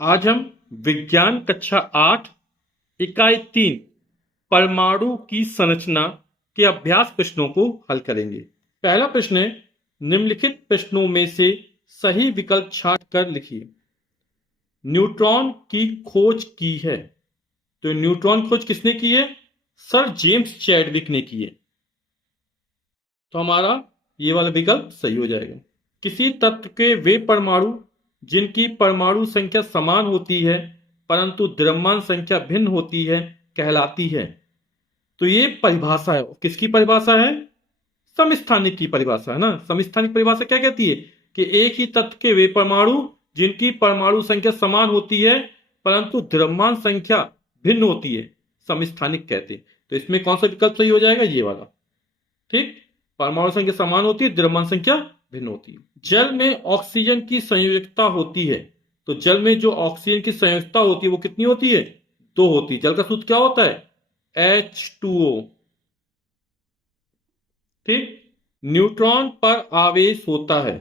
आज हम विज्ञान कक्षा 8 इकाई 3 परमाणु की संरचना के अभ्यास प्रश्नों को हल करेंगे। पहला प्रश्न है, निम्नलिखित प्रश्नों में से सही विकल्प छांट कर लिखिए। न्यूट्रॉन की खोज की है। तो न्यूट्रॉन खोज किसने की है? सर जेम्स चैडविक ने की है। तो हमारा ये वाला विकल्प सही हो जाएगा। किसी तत्व के वे परमाणु जिनकी परमाणु संख्या समान होती है परंतु द्रव्यमान संख्या भिन्न होती है कहलाती है। तो ये परिभाषा है, किसकी परिभाषा है? समस्थानिक की परिभाषा है ना। समस्थानिक परिभाषा क्या कहती है कि एक ही तत्व के वे परमाणु जिनकी परमाणु संख्या समान होती है परंतु द्रव्यमान संख्या भिन्न होती है, समस्थानिक कहते हैं। तो इसमें कौन सा विकल्प सही हो जाएगा? ये वाला। ठीक, परमाणु संख्या समान होती है, द्रव्यमान संख्या भिन्न होती है। जल में ऑक्सीजन की संयोजकता होती है। तो जल में जो ऑक्सीजन की संयोजकता होती है वो कितनी होती है? 2 होती है। जल का सूत्र क्या होता है? H2O। ठीक, न्यूट्रॉन पर आवेश होता है।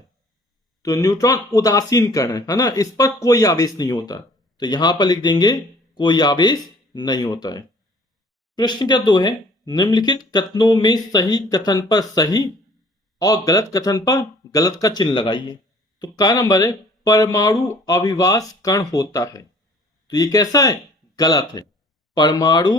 तो न्यूट्रॉन उदासीन कण है ना, इस पर कोई आवेश नहीं होता। तो यहां पर लिख देंगे कोई आवेश नहीं होता है। प्रश्न क्या 2 है, निम्नलिखित कथनों में सही कथन पर सही और गलत कथन पर गलत का चिन्ह लगाइए। तो का नंबर है, परमाणु अविभाज्य कण होता है। तो ये कैसा है? गलत है। परमाणु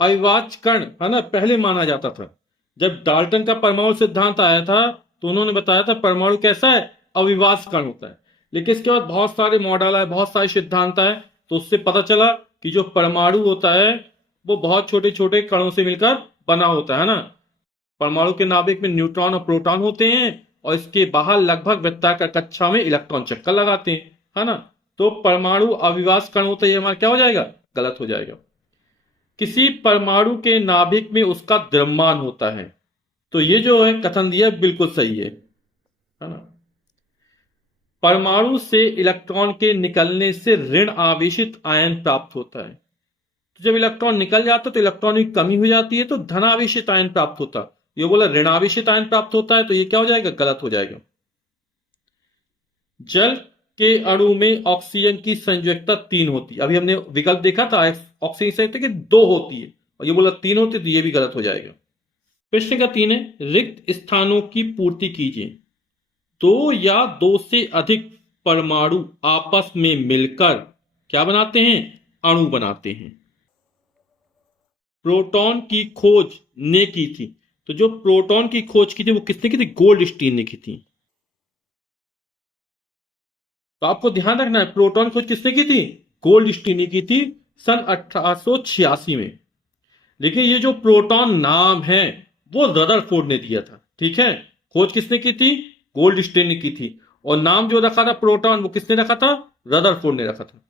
अविभाज्य कण है ना, पहले माना जाता था। जब डाल्टन का परमाणु सिद्धांत आया था तो उन्होंने बताया था परमाणु कैसा है? अविभाज्य कण होता है। लेकिन इसके बाद बहुत सारे मॉडल आए, बहुत सारे सिद्धांत आए, तो उससे पता चला कि जो परमाणु होता है वो बहुत छोटे छोटे कणों से मिलकर बना होता है ना। परमाणु के नाभिक में न्यूट्रॉन और प्रोटॉन होते हैं और इसके बाहर लगभग वृत्ताकार कक्षा में इलेक्ट्रॉन चक्कर लगाते हैं, है ना। तो परमाणु अविभाज्य कण होता है, ये हमारा क्या हो जाएगा? गलत हो जाएगा। किसी परमाणु के नाभिक में उसका द्रव्यमान होता है। तो ये जो है कथन दिया बिल्कुल सही है ना। परमाणु से इलेक्ट्रॉन के निकलने से ऋण आवेशित आयन प्राप्त होता है। तो जब इलेक्ट्रॉन निकल जाता है तो इलेक्ट्रॉन की कमी हो जाती है तो धनावेशित आयन प्राप्त होता है। ये बोला ऋणावेशित आयन प्राप्त होता है, तो ये क्या हो जाएगा? गलत हो जाएगा। जल के अणु में ऑक्सीजन की संयोजकता 3 होती है। अभी हमने विकल्प देखा था ऑक्सीजन की संयोजकता की 2 होती है और ये बोला 3 होती है, तो ये भी गलत हो जाएगा। प्रश्न का 3 है, रिक्त स्थानों की पूर्ति कीजिए। 2 या 2 से अधिक परमाणु आपस में मिलकर क्या बनाते हैं? अणु बनाते हैं। प्रोटॉन की खोज ने की थी। तो जो प्रोटॉन की खोज की थी वो किसने की थी? गोल्डस्टीन ने की थी। तो आपको ध्यान रखना है, प्रोटॉन खोज किसने की थी? गोल्डस्टीन ने की थी सन 1886 में। लेकिन ये जो प्रोटॉन नाम है वो रदरफोर्ड ने दिया था। ठीक है, खोज किसने की थी? गोल्डस्टीन ने की थी। और नाम जो रखा था प्रोटॉन वो किसने रखा था? रदरफोर्ड ने रखा था।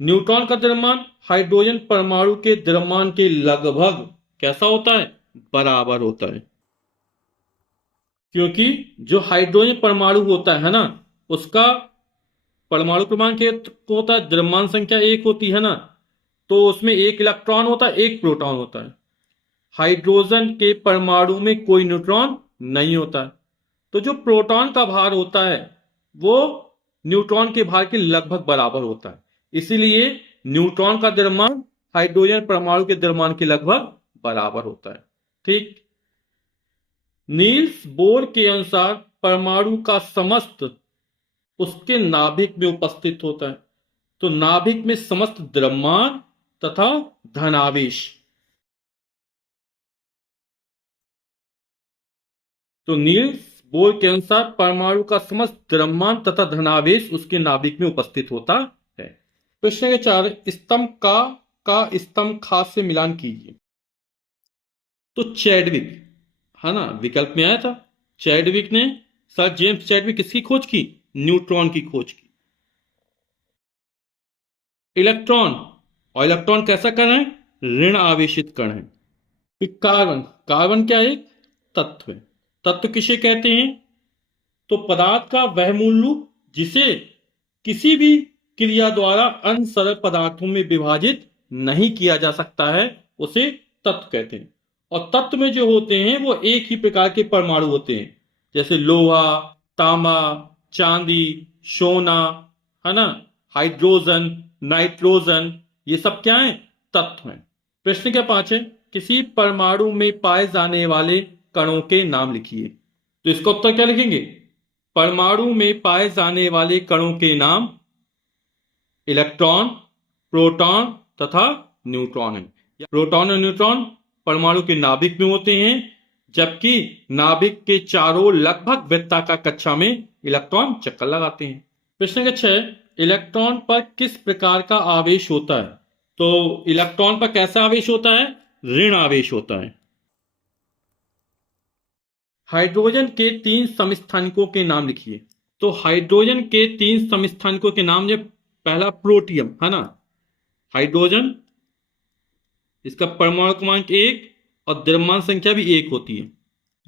न्यूट्रॉन का द्रव्यमान हाइड्रोजन परमाणु के द्रव्यमान के लगभग कैसा होता है? बराबर होता है। क्योंकि जो हाइड्रोजन परमाणु होता है ना, उसका परमाणु क्रमांक होता है, द्रव्यमान संख्या 1 होती है ना, तो उसमें 1 इलेक्ट्रॉन होता है, 1 प्रोटॉन होता है। हाइड्रोजन के परमाणु में कोई न्यूट्रॉन नहीं होता है। तो जो प्रोटॉन का भार होता है वो न्यूट्रॉन के भार के लगभग बराबर होता है। इसीलिए न्यूट्रॉन का द्रव्यमान हाइड्रोजन परमाणु के द्रव्यमान के लगभग बराबर होता है। ठीक, नील्स बोर के अनुसार परमाणु का समस्त उसके नाभिक में उपस्थित होता है। तो नाभिक में समस्त द्रव्यमान तथा धनावेश। तो नील्स बोर के अनुसार परमाणु का समस्त द्रव्यमान तथा धनावेश उसके नाभिक में उपस्थित होता है। प्रश्न के 4, स्तंभ का स्तंभ खा से मिलान कीजिए। तो चैडविक है ना, विकल्प में आया था। चैडविक ने, सर जेम्स चैडविक किसकी खोज की? न्यूट्रॉन की खोज की। इलेक्ट्रॉन, और इलेक्ट्रॉन कैसा कण है? ऋण आवेशित कण है। कार्बन, कार्बन क्या है? तत्व है। तत्व किसे कहते हैं? तो पदार्थ का वह मूल रूप जिसे किसी भी क्रिया द्वारा अन्य सरल पदार्थों में विभाजित नहीं किया जा सकता है उसे तत्व कहते हैं। और तत्व में जो होते हैं वो एक ही प्रकार के परमाणु होते हैं, जैसे लोहा, तांबा, चांदी, सोना, है ना, हाइड्रोजन, नाइट्रोजन, ये सब क्या है? तत्व हैं। प्रश्न क्या 5 है, किसी परमाणु में पाए जाने वाले कणों के नाम लिखिए। तो इसका उत्तर क्या लिखेंगे? परमाणु में पाए जाने वाले कणों के नाम इलेक्ट्रॉन, प्रोटॉन तथा न्यूट्रॉन है। प्रोटॉन और न्यूट्रॉन परमाणु के नाभिक में होते हैं, जबकि नाभिक के चारों लगभग वृत्ताकार कक्षा में इलेक्ट्रॉन चक्कर लगाते हैं। प्रश्न का 6, इलेक्ट्रॉन पर किस प्रकार का आवेश होता है? तो इलेक्ट्रॉन पर कैसा आवेश होता है? ऋण आवेश होता है। हाइड्रोजन के 3 समस्थानिकों के नाम लिखिए। तो हाइड्रोजन के 3 समस्थानिकों के नाम, जब पहला प्रोटियम है ना, हाइड्रोजन, इसका परमाणु क्रमांक 1 और द्रव्यमान संख्या भी 1 होती है।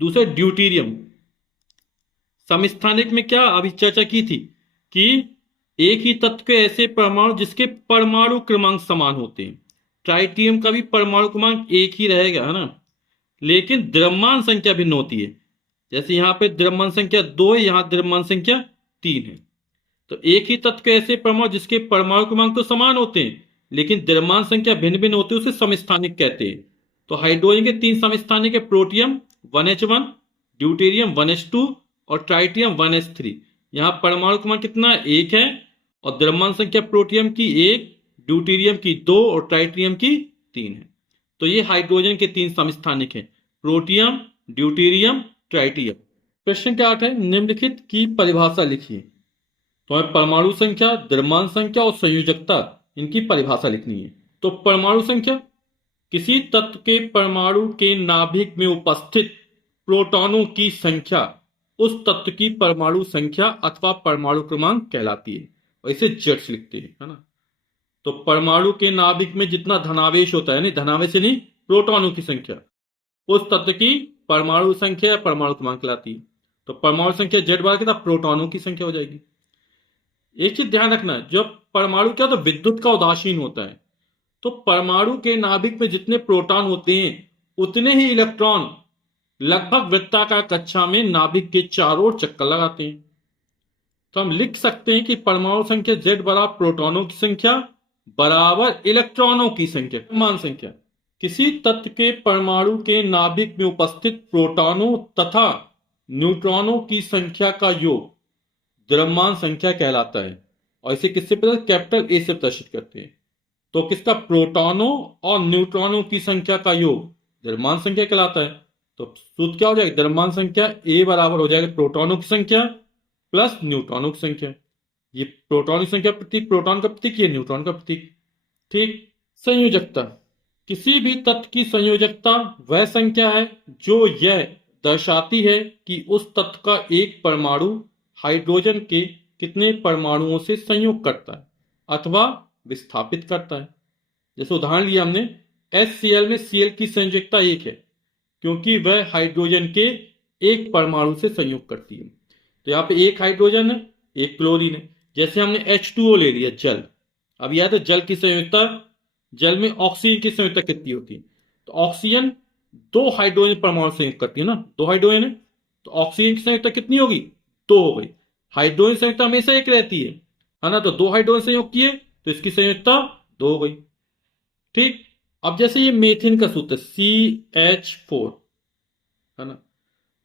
दूसरा ड्यूटेरियम, समस्थानिक में क्या अभी चर्चा की थी कि एक ही तत्व के ऐसे परमाणु जिसके परमाणु क्रमांक समान होते हैं। ट्राइटियम का भी परमाणु क्रमांक 1 ही रहेगा, है ना, लेकिन द्रव्यमान संख्या भिन्न होती है। जैसे यहां पे द्रव्यमान संख्या 2 है, यहां द्रव्यमान संख्या 3 है। तो एक ही तत्व के ऐसे परमाणु जिसके परमाणु क्रमांक तो समान होते हैं लेकिन द्रव्यमान संख्या भिन्न भिन्न होती है, उसे समस्थानिक कहते हैं। तो हाइड्रोजन के 3 समस्थानिक है, प्रोटियम 1H1, ड्यूटेरियम 1H2 और ट्राइटियम 1H3। यहां परमाणु क्रमांक कितना? 1 है और द्रव्यमान संख्या प्रोटियम की 1, ड्यूटेरियम की 2 और ट्राइटियम की 3 है। तो ये हाइड्रोजन के 3 समस्थानिक है, प्रोटियम, ड्यूटेरियम, ट्राइटियम। प्रश्न क्या 8 है, निम्नलिखित की परिभाषा लिखिए। तो हमें परमाणु संख्या, द्रव्यमान संख्या और संयोजकता, इनकी परिभाषा लिखनी है। तो परमाणु संख्या, किसी तत्व के परमाणु के नाभिक में उपस्थित प्रोटॉनों की संख्या उस तत्व की परमाणु संख्या अथवा परमाणु क्रमांक कहलाती है, और इसे जेड से लिखते हैं, है ना। तो परमाणु के नाभिक में जितना धनावेश होता है, नहीं धनावेश नहीं, प्रोटॉनों की संख्या, उस तत्व की परमाणु संख्या परमाणु क्रमांक कहलाती है। तो परमाणु संख्या जेड बार के साथ प्रोटॉनों की संख्या हो जाएगी। एक चीज ध्यान रखना, जब परमाणु क्या, तो विद्युत का उदासीन होता है। तो परमाणु के नाभिक में जितने प्रोटॉन होते हैं उतने ही इलेक्ट्रॉन लगभग वृत्ताकार कक्षा में नाभिक के चारों ओर चक्कर लगाते हैं। तो हम लिख सकते हैं कि परमाणु संख्या Z बराबर प्रोटॉनों की संख्या बराबर इलेक्ट्रॉनों की संख्या। मान संख्या, किसी तत्व के परमाणु के नाभिक में उपस्थित प्रोटॉनों तथा न्यूट्रॉनों की संख्या का योग द्रव्यमान संख्या कहलाता है, और इसे किससे प्रदर्शित? कैपिटल A से प्रदर्शित करते हैं। तो किसका? प्रोटॉनों और न्यूट्रॉनों की संख्या का योग द्रव्यमान संख्या कहलाता है। तो सूत्र क्या हो जाएगा? द्रव्यमान संख्या A बराबर हो जाएगा प्रोटॉनों की संख्या प्लस न्यूट्रॉनों की संख्या। ये प्रोटॉन की संख्या प्रतीक, प्रोटॉन का प्रतीक, ये न्यूट्रॉन का प्रतीक। ठीक। संयोजकता, किसी भी तत्व की संयोजकता वह संख्या है जो यह दर्शाती है कि उस तत्व का एक परमाणु हाइड्रोजन के कितने परमाणुओं से संयोग करता है अथवा विस्थापित करता है। जैसे उदाहरण लिया हमने, HCl में Cl की संयोजकता 1 है क्योंकि वह हाइड्रोजन के एक परमाणु से संयोग करती है। तो यहाँ पे एक हाइड्रोजन है, एक क्लोरीन है। जैसे हमने H2O ले लिया, जल। अब याद है जल की संयोजकता, जल में ऑक्सीजन की संयोजकता कितनी होती है? तो ऑक्सीजन 2 हाइड्रोजन परमाणु संयोग करती है ना, 2 हाइड्रोजन है, तो ऑक्सीजन की संयोजकता कितनी होगी? 2 हो गई। हाइड्रोजन संयोजकता हमेशा एक रहती है ना, तो 2 हाइड्रोजन संयोग किए तो इसकी संयोजकता 2 हो गई। ठीक। अब जैसे ये मेथिन का सूत्र CH4 है ना,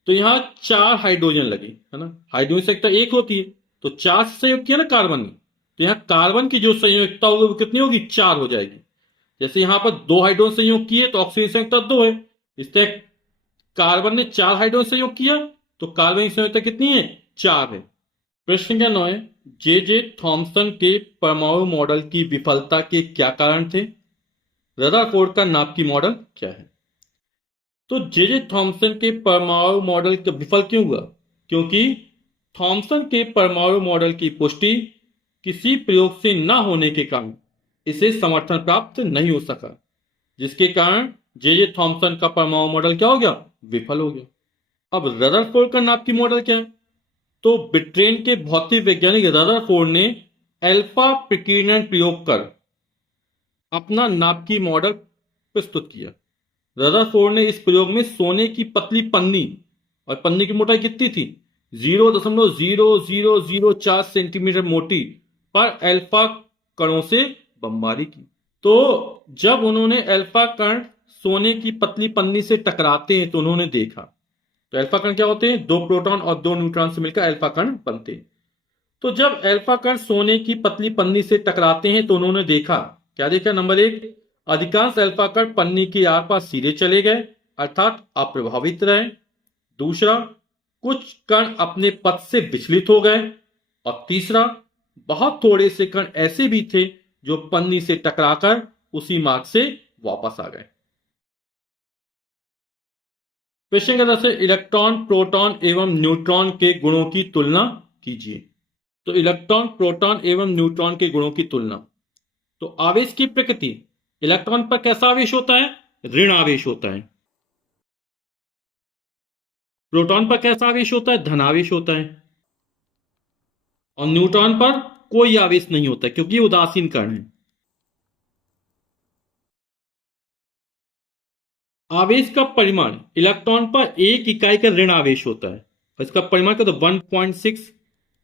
तो यहां 4 हाइड्रोजन लगे, है ना, हाइड्रोजन संयोजकता 1 होती है, तो 4 से संयोग किया ना कार्बन में, तो यहां कार्बन की जो संयोजकता होगी वो कितनी होगी? 4 हो जाएगी। जैसे यहां पर 2 हाइड्रोजन संयोग किए तो ऑक्सीजन संयोजकता 2 है, इससे कार्बन ने 4 हाइड्रोजन संयोग किया तो कार्बन की संयोजकता कितनी है? 4 है। प्रश्न क्या 9 है, जे थॉमसन के परमाणु मॉडल की विफलता के क्या कारण थे? रदरफोर्ड का नाभिकी मॉडल क्या है? तो जे थॉमसन के परमाणु मॉडल का विफल क्यों हुआ? क्योंकि थॉमसन के परमाणु मॉडल की पुष्टि किसी प्रयोग से न होने के कारण इसे समर्थन प्राप्त नहीं हो सका, जिसके कारण जे थॉमसन का परमाणु मॉडल क्या हो गया? विफल हो गया। अब रदरफोर्ड का नाभिकी मॉडल क्या है? तो ब्रिटेन के भौतिक वैज्ञानिक रदरफोर्ड ने अल्फा प्रकीर्णन प्रयोग कर अपना नाभिकी मॉडल प्रस्तुत किया। रदरफोर्ड ने इस प्रयोग में सोने की पतली पन्नी, और पन्नी की मोटाई कितनी थी? 0.0004 सेंटीमीटर मोटी पर अल्फा कणों से बमबारी की। तो जब उन्होंने अल्फा कण सोने की पतली पन्नी से टकराते हैं तो उन्होंने देखा, तो अल्फा कण क्या होते हैं? 2 प्रोटॉन और 2 न्यूट्रॉन से मिलकर अल्फा कण बनते हैं। तो जब अल्फा कण सोने की पतली पन्नी से टकराते हैं तो उन्होंने देखा, क्या देखा? नंबर 1, अधिकांश अल्फा कण पन्नी के आर पार सीधे चले गए, अर्थात अप्रभावित रहे। दूसरा, कुछ कण अपने पथ से विचलित हो गए। और तीसरा, बहुत थोड़े से कण ऐसे भी थे जो पन्नी से टकराकर उसी मार्ग से वापस आ गए। क्वेश्चन का 10 है, इलेक्ट्रॉन, प्रोटॉन एवं न्यूट्रॉन के गुणों की तुलना कीजिए। तो इलेक्ट्रॉन, प्रोटॉन एवं न्यूट्रॉन के गुणों की तुलना। तो आवेश की प्रकृति, इलेक्ट्रॉन पर कैसा आवेश होता है? ऋण आवेश होता है। प्रोटॉन पर कैसा आवेश होता है? धन आवेश होता है। और न्यूट्रॉन पर कोई आवेश नहीं होता क्योंकि ये उदासीन कण है। आवेश का परिमाण, इलेक्ट्रॉन पर 1 इकाई का ऋण आवेश होता है और इसका परिमाण क्या? तो 1.6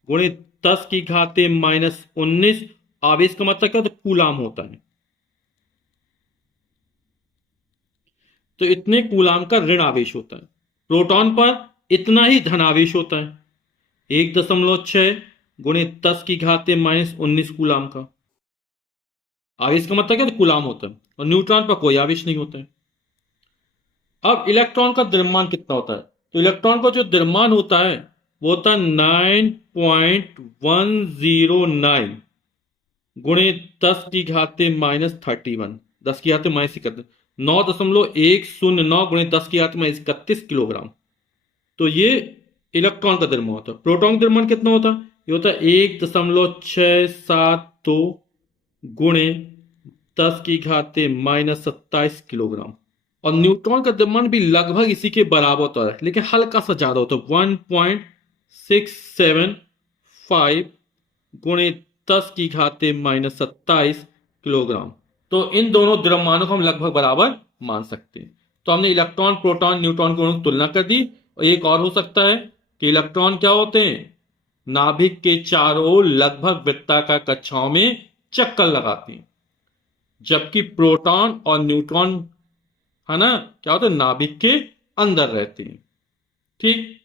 गुणे 10 की घाते -19। आवेश का मतलब क्या? तो कूलाम होता है। तो इतने कूलाम का ऋण आवेश होता है। प्रोटॉन पर इतना ही धन आवेश होता है, 1.6 गुणे 10 की घाते -19 कूलाम का। आवेश का मतलब क्या? तो कूलाम होता है। और न्यूट्रॉन पर कोई आवेश नहीं होता है। अब इलेक्ट्रॉन का द्रव्यमान कितना होता है? तो इलेक्ट्रॉन का जो द्रव्यमान होता है वो होता है 9.109 गुणे 10 की घाते -31, 10 की घाते -31, 9.109 गुणे 10 की घाते -31 किलोग्राम। तो ये इलेक्ट्रॉन का द्रव्यमान होता है। प्रोटॉन का द्रव्यमान कितना होता है? ये होता है 1.672 गुणे 10 की घाते -27 किलोग्राम। और न्यूट्रॉन का द्रव्यमान भी लगभग इसी के बराबर होता है, लेकिन हल्का सा ज्यादा होता है, 1.675 गुणे 10 की घाते -27 किलोग्राम। तो इन दोनों द्रव्यमानों को हम लगभग बराबर मान सकते हैं। तो हमने इलेक्ट्रॉन, प्रोटॉन, न्यूट्रॉन की तुलना कर दी। और एक और हो सकता है कि इलेक्ट्रॉन क्या होते हैं? नाभिक के चारों ओर लगभग वृत्ताकार कक्षाओं में चक्कर लगाते हैं, जबकि प्रोटॉन और न्यूट्रॉन, है ना, क्या होता है? नाभिक के अंदर रहते हैं। ठीक।